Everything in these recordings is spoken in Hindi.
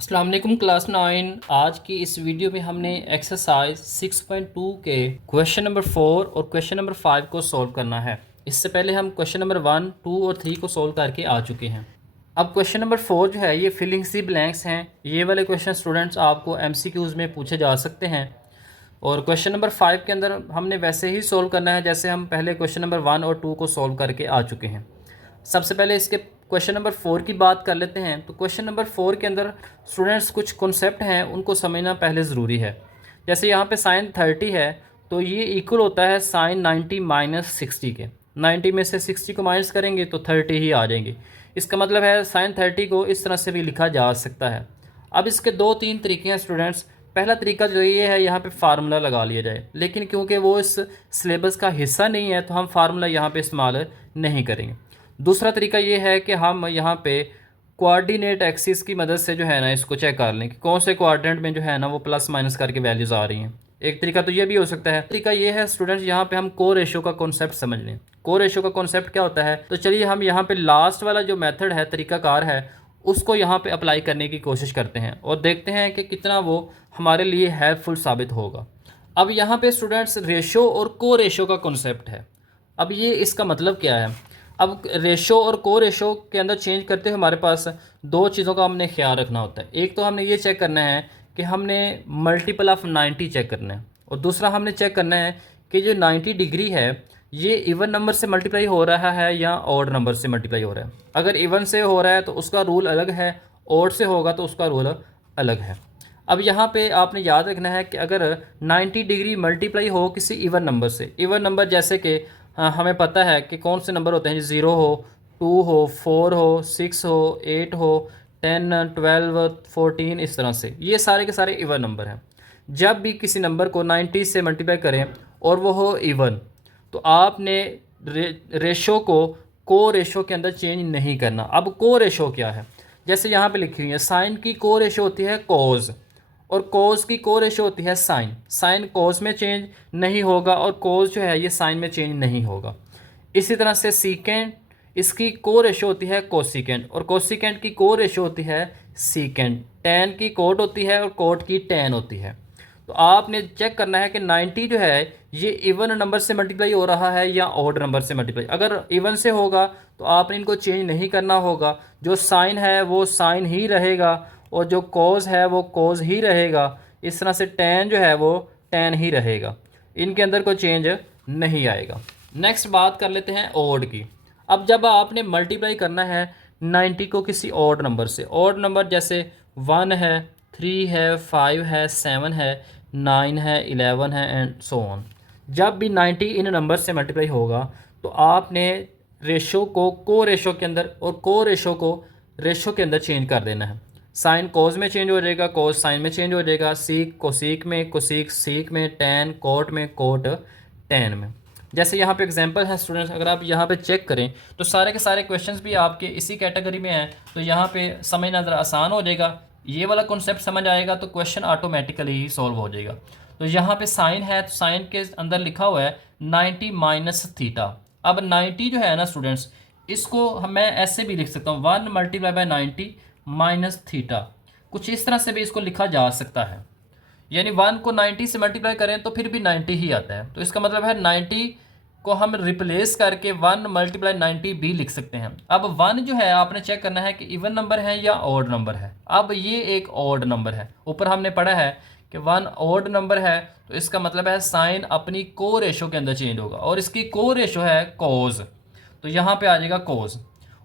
अस्सलाम वालेकुम क्लास 9। आज की इस वीडियो में हमने एक्सरसाइज 6.2 के क्वेश्चन नंबर 4 और क्वेश्चन नंबर 5 को सॉल्व करना है। इससे पहले हम क्वेश्चन नंबर 1, 2 और 3 को सॉल्व करके आ चुके हैं। अब क्वेश्चन नंबर 4 जो है ये फिलिंग दी ब्लैंक्स हैं। ये वाले क्वेश्चन स्टूडेंट्स आपको MCQs में पूछे जा सकते हैं। और क्वेश्चन नंबर 5 के अंदर हमने वैसे ही सॉल्व करना है जैसे हम पहले क्वेश्चन नंबर 1 और 2 को सॉल्व करके आ चुके हैं। सबसे पहले इसके क्वेश्चन नंबर 4 की बात कर लेते हैं। तो क्वेश्चन नंबर 4 के अंदर स्टूडेंट्स कुछ कॉन्सेप्ट हैं उनको समझना पहले ज़रूरी है। जैसे यहाँ पे साइन 30 है तो ये इक्वल होता है साइन 90 माइनस 60 के। 90 में से 60 को माइनस करेंगे तो 30 ही आ जाएंगे। इसका मतलब है साइन 30 को इस तरह से भी लिखा जा सकता है। अब इसके 2-3 तरीके हैं स्टूडेंट्स। पहला तरीका जो ये है यहाँ पे फार्मूला लगा लिया जाए, लेकिन क्योंकि वो इस सिलेबस का हिस्सा नहीं है तो हम फार्मूला यहाँ पे इस्तेमाल नहीं करेंगे। दूसरा तरीका ये है कि हम यहाँ पे कोऑर्डिनेट एक्सिस की मदद से जो है ना इसको चेक कर लें कि कौन से कोऑर्डिनेट में जो है ना वो प्लस माइनस करके वैल्यूज़ आ रही हैं। एक तरीका तो ये भी हो सकता है। तरीका ये है स्टूडेंट्स यहाँ पे हम को रेशो का कॉन्सेप्ट समझ लें। को रेशो का कॉन्सेप्ट क्या होता है, तो चलिए हम यहाँ पे लास्ट वाला जो मेथड है, तरीकाकार है, उसको यहाँ पे अप्लाई करने की कोशिश करते हैं और देखते हैं कि कितना वो हमारे लिए हेल्पफुल साबित होगा। अब यहाँ पे स्टूडेंट्स रेशो और को रेशो का कॉन्सेप्ट है। अब ये इसका मतलब क्या है। अब रेशो और को रेशो के अंदर चेंज करते हुए हमारे पास दो चीज़ों का हमने ख्याल रखना होता है। एक तो हमने ये चेक करना है कि हमने मल्टीपल ऑफ 90 चेक करना है, और दूसरा हमने चेक करना है कि जो 90 डिग्री है ये इवन नंबर से मल्टीप्लाई हो रहा है या ऑड नंबर से मल्टीप्लाई हो रहा है। अगर इवन से हो रहा है तो उसका रूल अलग है, ऑड से होगा तो उसका रूल अलग है। अब यहाँ पे आपने याद रखना है कि अगर 90 डिग्री मल्टीप्लाई हो किसी इवन नंबर से, इवन नंबर जैसे कि हमें पता है कि कौन से नंबर होते हैं, 0 हो, 2 हो, 4 हो, 6 हो, 8 हो, 10, 12, 14, इस तरह से ये सारे के सारे इवन नंबर हैं। जब भी किसी नंबर को 90 से मल्टीप्लाई करें और वो हो इवन, तो आपने रेशो को रेशो के अंदर चेंज नहीं करना। अब को रेशो क्या है, जैसे यहाँ पे लिखी हुई है, साइन की को रेशो होती है कोज, और कोज की को रेशो होती है साइन। साइन कोज में चेंज नहीं होगा और कोज जो है ये साइन में चेंज नहीं होगा। इसी तरह से सीकेंड, इसकी को रेशो होती है कोसिकेंड, और कोसिकेंड की को रेशो होती है सीकेंड। टेन की कोट होती है और कोट की टेन होती है। तो आपने चेक करना है कि 90 जो है ये इवन नंबर से मल्टीप्लाई हो रहा है या ऑड नंबर से मल्टीप्लाई। अगर इवन से होगा तो आपने इनको चेंज नहीं करना होगा, जो साइन है वो साइन ही रहेगा और जो कोज है वो कोज ही रहेगा। इस तरह से टेन जो है वो टेन ही रहेगा, इनके अंदर कोई चेंज नहीं आएगा। नेक्स्ट बात कर लेते हैं ऑड की। अब जब आपने मल्टीप्लाई करना है 90 को किसी ऑड नंबर से, ऑड नंबर जैसे 1 है, 3 है, 5 है, 7 है, 9 है, 11 है एंड सो ऑन। जब भी 90 इन नंबर से मल्टीप्लाई होगा तो आपने रेशो को रेशो के अंदर और को रेशो को रेशो के अंदर चेंज कर देना है। साइन कोज में चेंज हो जाएगा, कोज साइन में चेंज हो जाएगा, सीक कोसीक में, कोसीक सीक में, टेन कोट में, कोट टेन में। जैसे यहाँ पे एग्जांपल है स्टूडेंट्स, अगर आप यहाँ पे चेक करें तो सारे के सारे क्वेश्चंस भी आपके इसी कैटेगरी में हैं, तो यहाँ पे समझना ज़रा आसान हो जाएगा। ये वाला कॉन्सेप्ट समझ आएगा तो क्वेश्चन ऑटोमेटिकली ही सॉल्व हो जाएगा। तो यहाँ पे साइन है तो साइन के अंदर लिखा हुआ है 90 माइनस थीटा। अब 90 जो है ना स्टूडेंट्स, इसको मैं ऐसे भी लिख सकता हूँ 1 मल्टीप्लाई बाय 90 माइनस थीटा। कुछ इस तरह से भी इसको लिखा जा सकता है, यानी 1 को 90 से मल्टीप्लाई करें तो फिर भी 90 ही आता है। तो इसका मतलब है 90 को हम रिप्लेस करके 1 मल्टीप्लाई 90 भी लिख सकते हैं। अब 1 जो है आपने चेक करना है कि इवन नंबर है या ऑड नंबर है। अब ये एक ऑड नंबर है, ऊपर हमने पढ़ा है कि 1 ऑड नंबर है, तो इसका मतलब है साइन अपनी को रेशो के अंदर चेंज होगा, और इसकी को रेशो है कोज, तो यहाँ पे आ जाएगा कोज।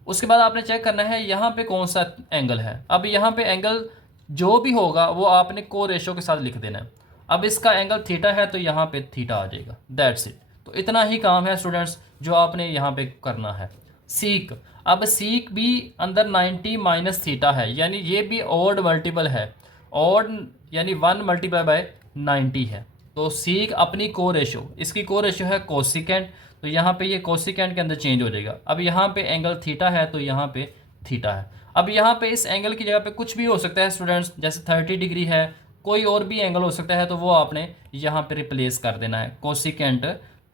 उसके बाद आपने चेक करना है यहाँ पे कौन सा एंगल है। अब यहाँ पे एंगल जो भी होगा वो आपने को रेशो के साथ लिख देना है। अब इसका एंगल थीटा है तो यहाँ पे थीटा आ जाएगा, दैट्स इट। तो इतना ही काम है स्टूडेंट्स जो आपने यहाँ पे करना है। सीक, अब सीक भी अंदर 90 माइनस थीटा है, यानी ये भी ऑड मल्टीपल है। ऑड यानी 1 मल्टीप्लाई बाय 90 है, तो सीक अपनी को रेशो, इसकी को रेशो है कोसिकेंड, तो यहाँ पे ये कोसिकेंड के अंदर चेंज हो जाएगा। अब यहाँ पे एंगल थीटा है तो यहाँ पे थीटा है। अब यहाँ पे इस एंगल की जगह पे कुछ भी हो सकता है स्टूडेंट्स, जैसे 30 डिग्री है, कोई और भी एंगल हो सकता है, तो वो आपने यहाँ पे रिप्लेस कर देना है, कोसिकेंट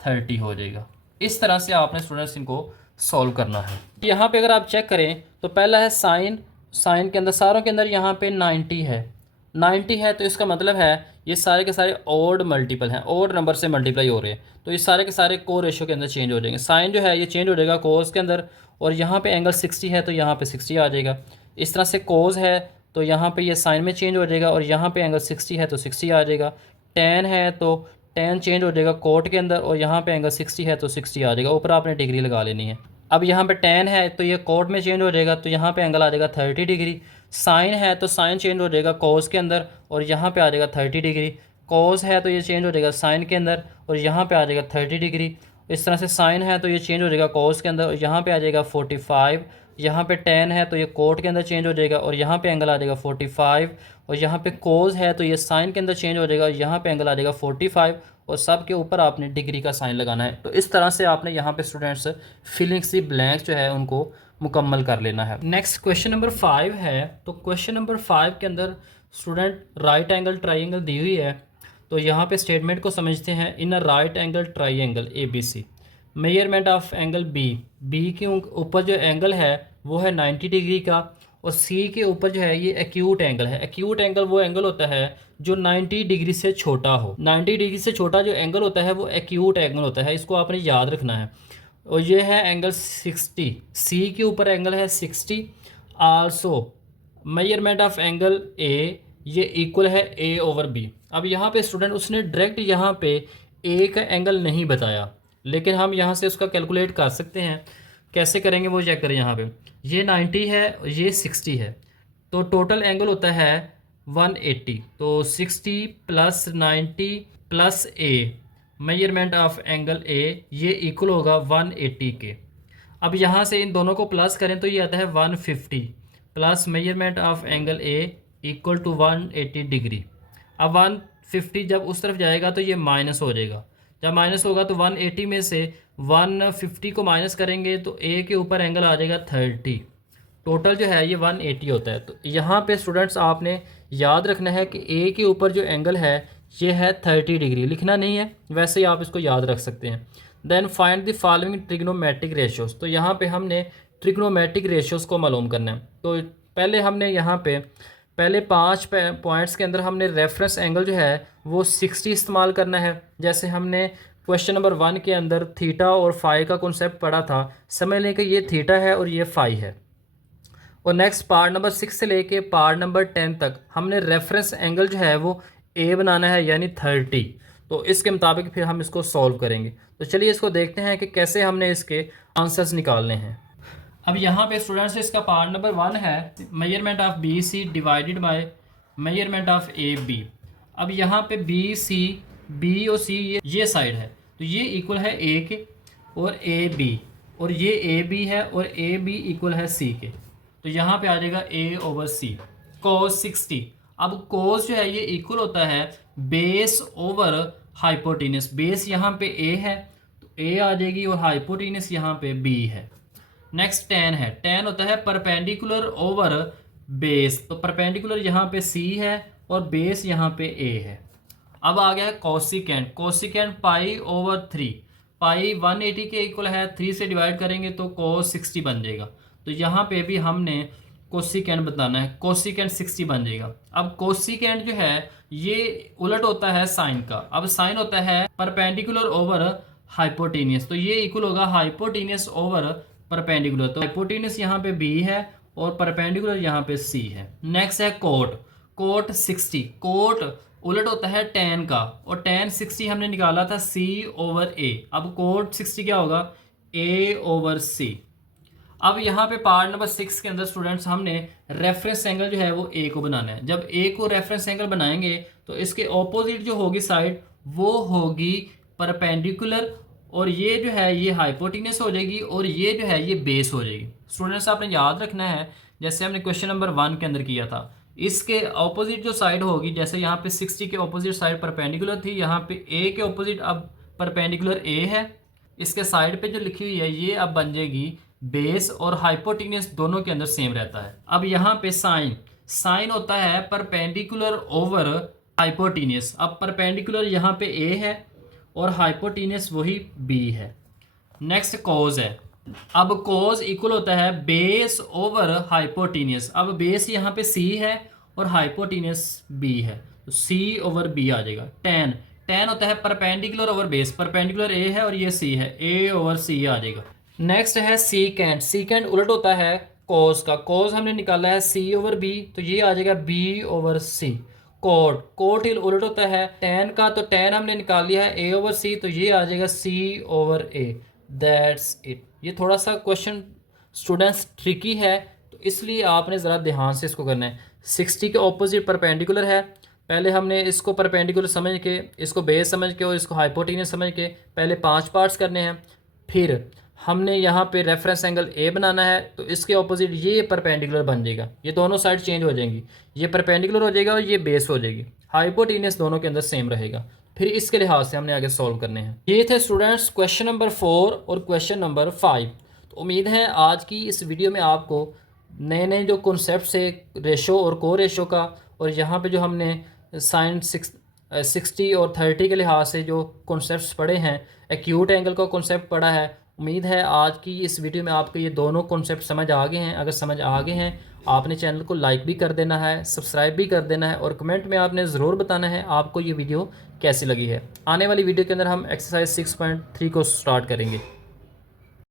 30 हो जाएगा। इस तरह से आपने स्टूडेंट्स इनको सॉल्व करना है। यहाँ पे अगर आप चेक करें तो पहला है साइन साइन के अंदर सारों के अंदर यहाँ पे 90 है, 90 है, तो इसका मतलब है ये सारे के सारे ओड मल्टीपल हैं, ओड नंबर से मल्टीप्लाई हो रहे हैं, तो ये सारे के सारे को रेशो के अंदर चेंज हो जाएंगे। साइन जो है ये चेंज हो जाएगा कोस के अंदर, और यहाँ पे एंगल 60 है तो यहाँ पे 60 आ जाएगा। इस तरह से कोस है तो यहाँ पे ये साइन में चेंज हो जाएगा, और यहाँ पे एंगल 60 है तो 60 आ जाएगा। टेन है तो टेन चेंज हो जाएगा कोट के अंदर, और यहाँ पे एंगल 60 है तो 60 आ जाएगा। ऊपर आपने डिग्री लगा लेनी है। अब यहाँ पे टेन है तो ये कोट में चेंज हो जाएगा, तो यहाँ पे एंगल आ जाएगा 30 डिग्री। साइन है तो साइन चेंज हो जाएगा कोस के अंदर, और यहाँ पे आ जाएगा 30 डिग्री। कोस है तो ये चेंज हो जाएगा साइन के अंदर, और यहाँ पे आ जाएगा 30 डिग्री। इस तरह से साइन है तो ये चेंज हो जाएगा कोस के अंदर, और यहाँ पे आ जाएगा 45। यहाँ पे टेन है तो ये कोट के अंदर चेंज हो जाएगा, और यहाँ पे एंगल आ जाएगा 45। और यहाँ पे कोस है तो ये साइन के अंदर चेंज हो जाएगा, और यहाँ पे एंगल आ जाएगा 45, और सब के ऊपर आपने डिग्री का साइन लगाना है। तो इस तरह से आपने यहाँ पे स्टूडेंट्स फिलिंग सी ब्लैंक जो है उनको मुकम्मल कर लेना है। नेक्स्ट क्वेश्चन नंबर 5 है। तो क्वेश्चन नंबर 5 के अंदर स्टूडेंट राइट एंगल ट्राइंगल दी हुई है। तो यहाँ पे स्टेटमेंट को समझते हैं। In a right angle triangle ABC, measurement of angle B के ऊपर जो एंगल है वो है 90 डिग्री का, और सी के ऊपर जो है ये एक्यूट एंगल है। एक्यूट एंगल वो एंगल होता है जो 90 डिग्री से छोटा हो। 90 डिग्री से छोटा जो एंगल होता है वो एक्यूट एंगल होता है, इसको आपने याद रखना है। और ये है एंगल 60, सी के ऊपर एंगल है 60। Also measurement of angle A, ये इक्वल है A/B। अब यहाँ पे स्टूडेंट उसने डायरेक्ट यहाँ पे ए का एंगल नहीं बताया, लेकिन हम यहाँ से उसका कैलकुलेट कर सकते हैं। कैसे करेंगे वो चेक करें। यहाँ पे ये 90 है, ये 60 है, तो टोटल एंगल होता है 180। तो 60 + 90 + A, measurement of angle A, ये इक्वल होगा 180 के। अब यहाँ से इन दोनों को प्लस करें तो ये आता है 150 plus measurement of angle A equal to 180 degree. अब 150 जब उस तरफ जाएगा तो ये माइनस हो जाएगा। जब माइनस होगा तो 180 में से 150 को माइनस करेंगे तो A के ऊपर एंगल आ जाएगा 30। टोटल जो है ये 180 होता है। तो यहाँ पे स्टूडेंट्स आपने याद रखना है कि A के ऊपर जो एंगल है ये है 30 डिग्री। लिखना नहीं है, वैसे ही आप इसको याद रख सकते हैं। Then find the following trigonometric ratios. तो यहाँ पे हमने ट्रिग्नोमेट्रिक रेशियोज को मालूम करना है। तो पहले हमने यहाँ पे पहले 5 पॉइंट्स के अंदर हमने रेफरेंस एंगल जो है वो 60 इस्तेमाल करना है। जैसे हमने क्वेश्चन नंबर 1 के अंदर थीटा और फाई का कॉन्सेप्ट पढ़ा था। समझ लें कि ये थीटा है और ये फाई है। और नेक्स्ट पार्ट नंबर 6 से लेके पार्ट नंबर 10 तक हमने रेफरेंस एंगल जो है वो ए बनाना है, यानी 30। तो इसके मुताबिक फिर हम इसको सॉल्व करेंगे। तो चलिए इसको देखते हैं कि कैसे हमने इसके आंसर्स निकालने हैं। अब यहाँ पे स्टूडेंट्स इसका पार्ट नंबर 1 है measurement of BC divided by measurement of AB। अब यहाँ पे BC, B और C ये साइड है, तो ये इक्वल है A के और AB, और ये AB है और AB इक्वल है C के। तो यहाँ पे आ जाएगा A/C cos 60। अब cos जो है ये इक्वल होता है बेस ओवर हाइपोटेनस। बेस यहाँ पे A है तो A आ जाएगी, और हाइपोटेनस यहाँ पे B है। नेक्स्ट tan है। tan होता है परपेंडिकुलर ओवर बेस, तो परपेंडिकुलर यहाँ पे C है और बेस यहाँ पे A है। अब आ गया है कोसिकेंट। कोसिकेंट π/3, पाई 180 के इक्वल है, 3 से डिवाइड करेंगे तो cos 60 बन जाएगा। तो यहाँ पे भी हमने कोसिकेंट बताना है, कोसिकेंट 60 बन जाएगा। अब कोसिकेंट जो है ये उलट होता है साइन का। अब साइन होता है परपेंडिकुलर ओवर हाइपोटेनियस, तो ये इक्वल होगा हाइपोटेनियस ओवर परपेंडिकुलर। तो हाइपोटेनियस यहाँ पे B है और परपेंडिकुलर यहाँ पे C है। नेक्स्ट है कोट। कोट 60, कोट उलट होता है tan का, और tan 60 हमने निकाला था C/A। अब कोट 60 क्या होगा A/C। अब यहाँ पे पार्ट नंबर 6 के अंदर स्टूडेंट्स हमने रेफरेंस एंगल जो है वो A को बनाना है। जब A को रेफरेंस एंगल बनाएंगे तो इसके ऑपोजिट जो होगी साइड वो होगी परपेंडिकुलर, और ये जो है ये हाइपोटेनस हो जाएगी, और ये जो है ये बेस हो जाएगी। स्टूडेंट्स आपने याद रखना है जैसे हमने क्वेश्चन नंबर 1 के अंदर किया था, इसके ऑपोजिट जो साइड होगी, जैसे यहाँ पे 60 के ऑपोजिट साइड परपेंडिकुलर थी, यहाँ पे A के ऑपोजिट अब परपेंडिकुलर A है, इसके साइड पे जो लिखी हुई है ये अब बन जाएगी बेस, और हाइपोटेनस दोनों के अंदर सेम रहता है। अब यहाँ पे साइन, साइन होता है परपेंडिकुलर ओवर हाइपोटेनस। अब परपेंडिकुलर यहाँ पे A है और हाइपोटेनस वही B है। नेक्स्ट कॉज है। अब कोस इक्वल होता है बेस ओवर हाइपोटीनियस। अब बेस यहाँ पे सी है और हाइपोटीनियस बी है, तो सी ओवर बी आ जाएगा। टेन, टेन होता है perpendicular over base, perpendicular A है और ये सी है, ए ओवर सी आ जाएगा। नेक्स्ट है सीकेंट, सीकेंट उलट होता है कोस का, कोस हमने निकाला है सी ओवर बी, तो ये आ जाएगा बी ओवर सी। कोट, कोट ही उलट होता है टेन का, तो टेन हमने निकाल लिया है ए ओवर सी, तो ये आ जाएगा सी ओवर ए। That's it. ये थोड़ा सा क्वेश्चन स्टूडेंट्स ट्रिकी है, तो इसलिए आपने ज़रा ध्यान से इसको करना है। 60 के ऑपोजिट परपेंडिकुलर है, पहले हमने इसको परपेंडिकुलर समझ के, इसको बेस समझ के और इसको हाइपोटेन्यूस समझ के पहले 5 पार्ट्स करने हैं। फिर हमने यहाँ पे रेफरेंस एंगल ए बनाना है, तो इसके ऑपोजिट ये परपेंडिकुलर बन जाएगा, ये दोनों साइड चेंज हो जाएंगी, ये परपेंडिकुलर हो जाएगा और ये बेस हो जाएगी। हाइपोटेन्यूस दोनों के अंदर सेम रहेगा। फिर इसके लिहाज से हमने आगे सॉल्व करने हैं। ये थे स्टूडेंट्स क्वेश्चन नंबर 4 और क्वेश्चन नंबर 5। तो उम्मीद है आज की इस वीडियो में आपको नए नए जो कॉन्सेप्ट है रेशो और को रेशो का, और यहाँ पे जो हमने साइन 60 और 30 के लिहाज से जो कॉन्सेप्ट्स पढ़े हैं, एक्यूट एंगल का कॉन्सेप्ट पढ़ा है, उम्मीद है आज की इस वीडियो में आपको ये दोनों कॉन्सेप्ट समझ आ गए हैं। अगर समझ आ गए हैं, आपने चैनल को लाइक भी कर देना है, सब्सक्राइब भी कर देना है, और कमेंट में आपने ज़रूर बताना है आपको ये वीडियो कैसी लगी है। आने वाली वीडियो के अंदर हम एक्सरसाइज 6.3 को स्टार्ट करेंगे।